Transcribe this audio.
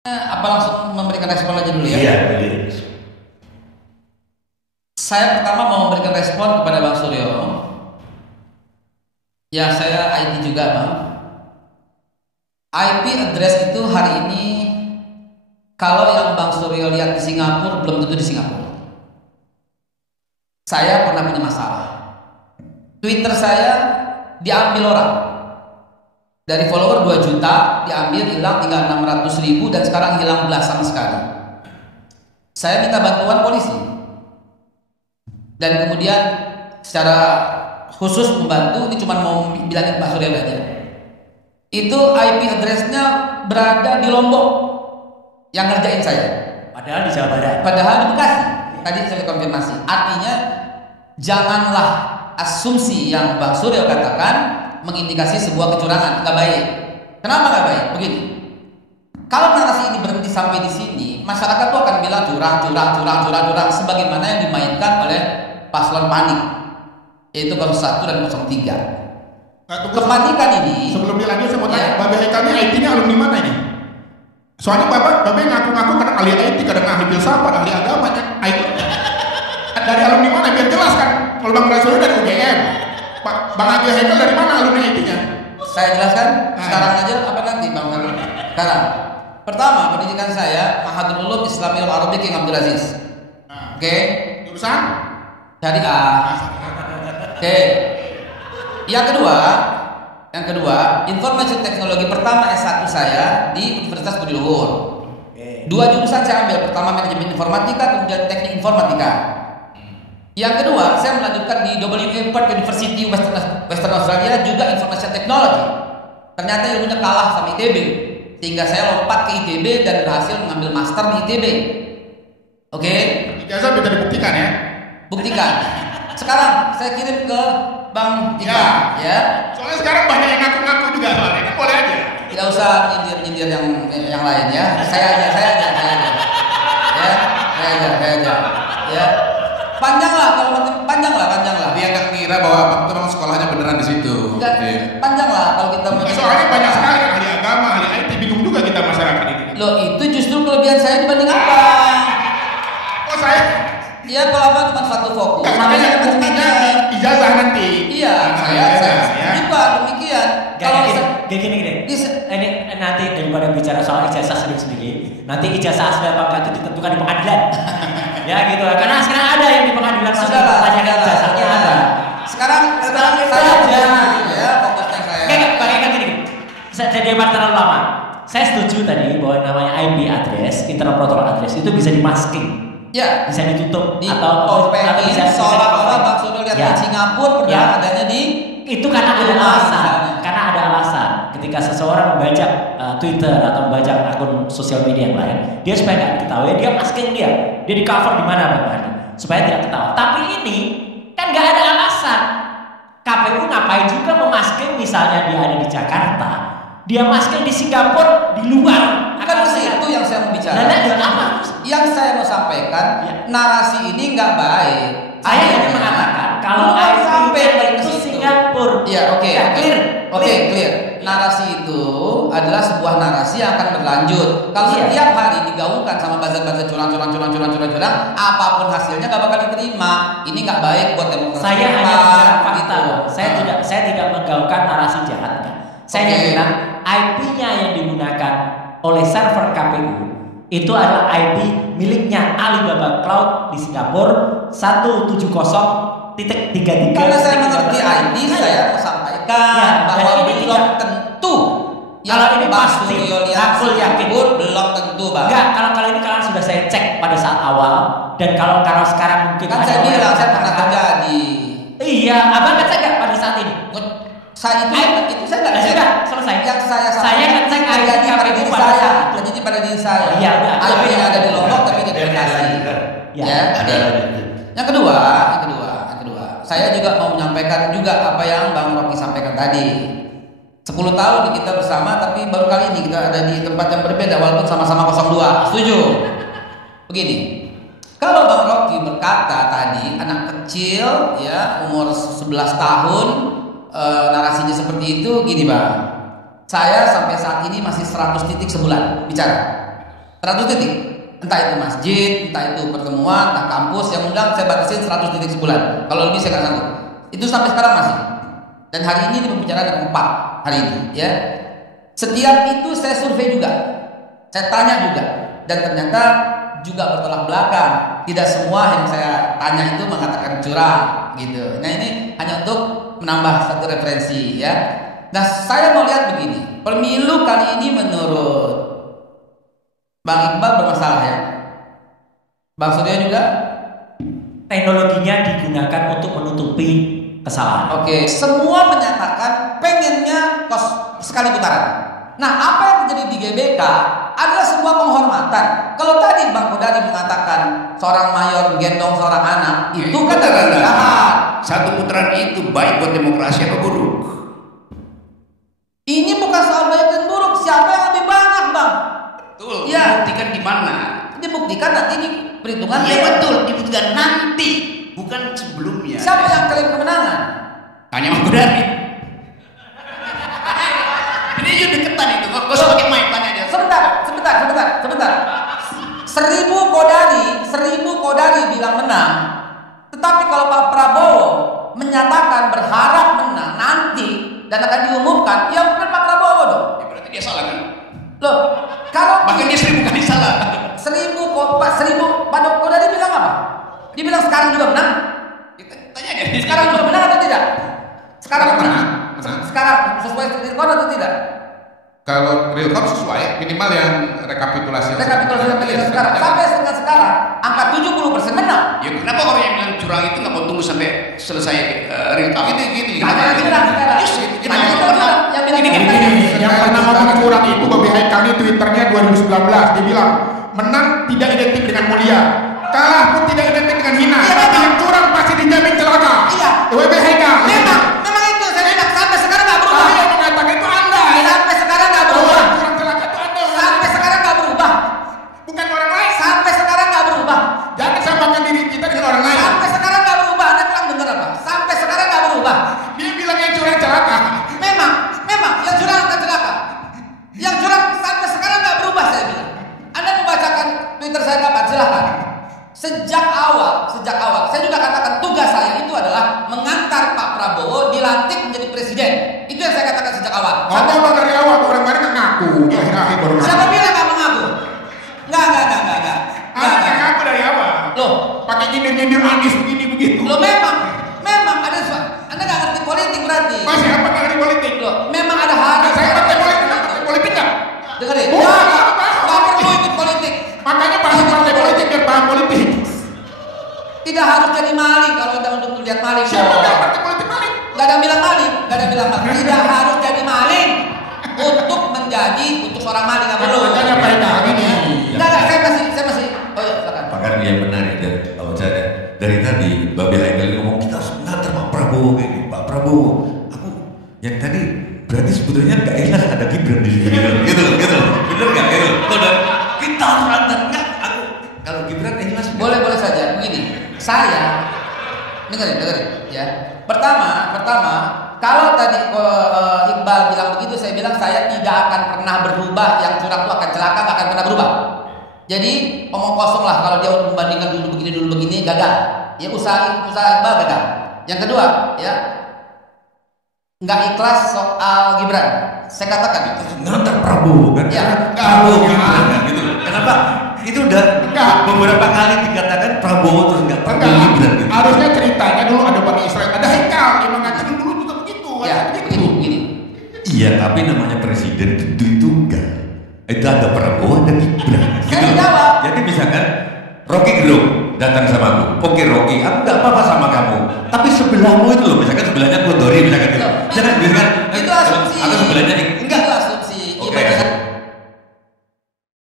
Apa langsung memberikan respon aja dulu ya? Iya, boleh. Saya pertama mau memberikan respon kepada Bang Suryo. Ya, saya IT juga, Bang. IP address itu hari ini kalau yang Bang Suryo lihat di Singapura belum tentu di Singapura. Saya pernah punya masalah. Twitter saya diambil orang. Dari follower 2 juta diambil, hilang tinggal 600.000 dan sekarang hilang belasan sekali. Saya minta bantuan polisi dan kemudian secara khusus membantu, ini cuma mau bilangin Pak Surya aja. Itu IP address-nya berada di Lombok yang ngerjain saya. Padahal di Jawa Barat. Padahal di Bekasi. Tadi saya konfirmasi. Artinya janganlah asumsi yang Bang Surya katakan mengindikasi sebuah kecurangan, nggak baik. Kenapa nggak baik? Begini, kalau narasi ini berhenti sampai di sini, masyarakat tuh akan bilang curang, sebagaimana yang dimainkan oleh paslon panik, yaitu 01 dan 03. Kepanikan ini. Sebelum dilanjut saya mau tanya, Babe Haikal ini IT-nya alumni mana ini? Soalnya Babe ngaku-ngaku kadang ahli IT, kadang ahli filsafat, ahli agama, IT. Dari alumni mana? Biar jelas kan. Kalau Bang Rasul dari UGM. Pak Bang Agi Haikal dari mana alumni IT-nya? Saya jelaskan sekarang aja apa nanti Bang Haikal? Sekarang. Pertama, pendidikan saya Mahadul Ulum Islamiyul Arabic King Abdul Aziz. Oke. Jurusan? Syariah. Oke. Yang kedua, informasi teknologi pertama S1 saya di Universitas Budi Luhur. 2 jurusan saya ambil, pertama manajemen informatika, kemudian teknik informatika. Yang kedua, saya melanjutkan di WA Perth University Western Australia juga information technology. Ternyata ilmunya kalah sama ITB, sehingga saya lompat ke ITB dan berhasil mengambil master di ITB. Oke? Ijazah bisa dibuktikan ya? Buktikan. Sekarang saya kirim ke Bang Ika, ya. Soalnya sekarang banyak yang ngaku-ngaku juga soalnya, kan boleh aja. Tidak usah nyindir yang lain ya. Saya aja. Ya. Panjang lah. Dia nggak ngira bahwa memang sekolahnya beneran di situ. Panjang lah kalau kita mau. Soalnya banyak sekali ahli agama, ahli IT, bingung juga kita masyarakat ini. Loh, itu justru kelebihan saya dibanding apa? Oh saya? Iya, kalau apa cuma satu fokus. Makanya buktinya ijazah nanti. Iya, saya juga demikian. Kalau gini. Ini nanti daripada bicara soal ijazah sendiri, nanti ijazah asli apa enggak itu ditentukan di pengadilan. Ya gitu lah. Karena sekarang ada yang di pengadilan masih pertanyaan ijazahnya ada. Sekarang itu saya aja. Ya, fokusnya saya. Kayak gini. Jadi terlalu lama. Saya setuju tadi bahwa namanya IP address, internet protocol address itu bisa dimasking. Ya, bisa ditutup atau bisa seolah-olah Bang Suryo lihat di Singapura padahal adanya di itu karena ada alasan. Karena ada alasan ketika seseorang membaca Twitter atau membaca akun sosial media yang lain, dia supaya nggak ketahui, dia masking dia di cover di mana Bang, supaya tidak ketahuan. Tapi ini kan nggak ada alasan. KPU ngapain juga memasking, misalnya dia ada di Jakarta, dia masking di Singapura di luar. Kan itu yang saya mau bicara. Apa? Yang saya mau sampaikan, narasi ini nggak baik. Saya hanya mengatakan kalau sampai itu Singapura. Ya, oke. Clear. Narasi itu adalah sebuah narasi yang akan berlanjut. Kalau setiap hari digaungkan sama buzzer curang, apapun hasilnya nggak bakal diterima. Ini nggak baik buat demokrasi. Saya hanya bicara fakta. Saya tidak menggaungkan narasi jahat. Saya hanya bilang IP-nya yang digunakan oleh server KPU itu adalah IP miliknya Alibaba Cloud di Singapura 170.33. Karena saya mengerti IP, saya mau sampaikan bahwa belum tentu. Kalau ini pasti aku yakin belum tentu, Bang. Enggak, kalau ini kalian sudah saya cek pada saat awal, dan kalau sekarang mungkin kan saya bilang saya pernah terjadi. Iya, abang ngecek nggak pada saat ini? Saya itu saya nggak sudah selesai. Yang saya ngecek terjadi pada diri saya. Terjadi pada diri saya. Iya, udah. IP yang ada di Lombok tapi di Bekasi. Ya. Yang kedua, saya juga mau menyampaikan juga apa yang Bang Rocky sampaikan tadi. 10 tahun kita bersama, tapi baru kali ini kita ada di tempat yang berbeda walaupun sama-sama 02. Setuju? Begini. Kalau Bang Rocky berkata tadi anak kecil ya umur 11 tahun narasinya seperti itu, gini Bang. Saya sampai saat ini masih 100 titik sebulan bicara. 100 titik. Entah itu masjid, entah itu pertemuan, entah kampus yang undang saya batasin 100 titik sebulan. Kalau lebih saya nggak sanggup. Itu sampai sekarang masih. Dan hari ini pembicaraan ada 4 hari ini, ya. Setiap itu saya survei juga, saya tanya juga, dan ternyata juga bertolak belakang. Tidak semua yang saya tanya itu mengatakan curang, gitu. Nah ini hanya untuk menambah satu referensi, ya. Nah saya mau lihat begini, pemilu kali ini menurut Bang Iqbal bermasalah ya, Bang Surya juga. Teknologinya digunakan untuk menutupi kesalahan. Oke, semua menyatakan pengennya sekali putaran. Nah, apa yang terjadi di GBK adalah sebuah penghormatan. Kalau tadi Bang Kodari mengatakan seorang mayor gendong seorang anak, itu kan jahat. Satu putaran itu baik buat demokrasi apa buruk? Ini bukan soal baik dan buruk, siapa yang lebih banyak, Bang? Betul. Ya. Dibuktikan di mana? Dibuktikan nanti di perhitungan. Iya betul, dibuktikan nanti, bukan sebelumnya. Siapa yang klaim kemenangan? Tanya Bang Kodari. Ini juga deketan itu, gak usah pakai mic, tanya aja. Sebentar. 1000 Kodari bilang menang. Tetapi kalau Pak Prabowo menyatakan berharap menang nanti dan akan diumumkan, ya bukan Pak Prabowo dong. Ya, berarti dia salah kan? Loh, kalau Bahkan dia 1000 kali salah. 1000 Pak Kodari bilang apa? Dia bilang sekarang juga menang. Kita tanya aja. Sekarang juga menang atau tidak? Sekarang menang. Menang. Sekarang sesuai real count atau tidak? Kalau real count sesuai, minimal yang rekapitulasi. Rekapitulasi yang sekarang sampai dengan sekarang angka 70% menang. Ya kenapa orang yang bilang curang itu nggak mau tunggu sampai selesai real count? Gini. Hanya curang sekarang. Hanya itu curang yang bilang Yang pernah ngomong curang itu Babi Haikal di Twitternya 2019. Dia bilang menang tidak identik dengan mulia, kalah pun tidak identik dengan hina. Iya, Tapi yang curang pasti dijamin celaka. Iya. Babi Haikal. Memang itu saya bilang sampai sekarang nggak berubah. Tapi yang mengatakan itu Anda. Sampai sekarang nggak berubah. Curang celaka itu Anda. Sampai sekarang nggak berubah. Bukan orang lain. Sampai sekarang nggak berubah. Jangan samakan diri kita dengan orang lain. Sampai sekarang nggak berubah. Anda bilang bener apa? Sampai sekarang nggak berubah. Dia bilang yang curang celaka. Memang yang curang akan celaka. Yang curang sampai sekarang nggak berubah saya bilang. Anda membacakan Twitter saya kapan? Silahkan. Sejak awal, saya juga katakan tugas saya itu adalah mengantar Pak Prabowo dilantik menjadi presiden. Itu yang saya katakan sejak awal. Ngomong dari awal, orang kemarin nggak ngaku. Di akhir-akhir baru ngaku. Siapa bilang nggak mengaku? Nggak. Anda ngaku dari awal. Loh, Pakai nyindir-nyindir Anies begini begitu. Loh memang ada Anda nggak ngerti politik berarti. Masih apa nggak ngerti politik? Loh, memang ada harga. Saya partai politik nggak? Dengerin. Oh, Nggak perlu ikut politik. Makanya bahas partai politik biar paham politik. Tidak harus jadi maling kalau Anda untuk melihat maling. Siapa bilang partai politik maling? Gak ada bilang maling. Tidak harus jadi maling untuk seorang maling nggak perlu. Makanya Pak Eka ini. Enggak, saya masih. Oh iya, silakan. Bahkan yang menarik dari tadi Babi Haikal ngomong kita harus mengantar Pak Prabowo kayak gini. Pak Prabowo, aku yang tadi berarti sebetulnya nggak enak ada Gibran di sini gitu, bener nggak? Kita harus antar nggak? Aku kalau Gibran ikhlas Boleh saja. Begini, saya dengerin ya. Pertama, kalau tadi Iqbal bilang begitu, saya bilang saya tidak akan pernah berubah. Yang curang itu akan celaka, nggak akan pernah berubah. Jadi omong kosong lah kalau dia membandingkan dulu begini gagal. Ya usaha Iqbal gagal. Yang kedua, ya nggak ikhlas soal Gibran. Saya katakan itu. ngantar Prabowo kan? Ya. Prabowo Gibran kan gitu. Kenapa? Itu udah beberapa kali dikatakan Prabowo terus nggak Gibran gitu. Harusnya ceritanya dulu ada Bani Israel, ada Haikal yang mengatakan dulu juga begitu. Ya, begini. Iya, tapi namanya presiden tentu itu enggak. Itu ada Prabowo dan Gibran. Saya jawab. Jadi misalkan Rocky Gerung datang sama aku, oke Rocky, aku nggak apa-apa sama kamu. Tapi sebelahmu itu loh, misalkan sebelahnya Kodori misalkan gitu. Jangan misalkan Itu asumsi. atau sebelahnya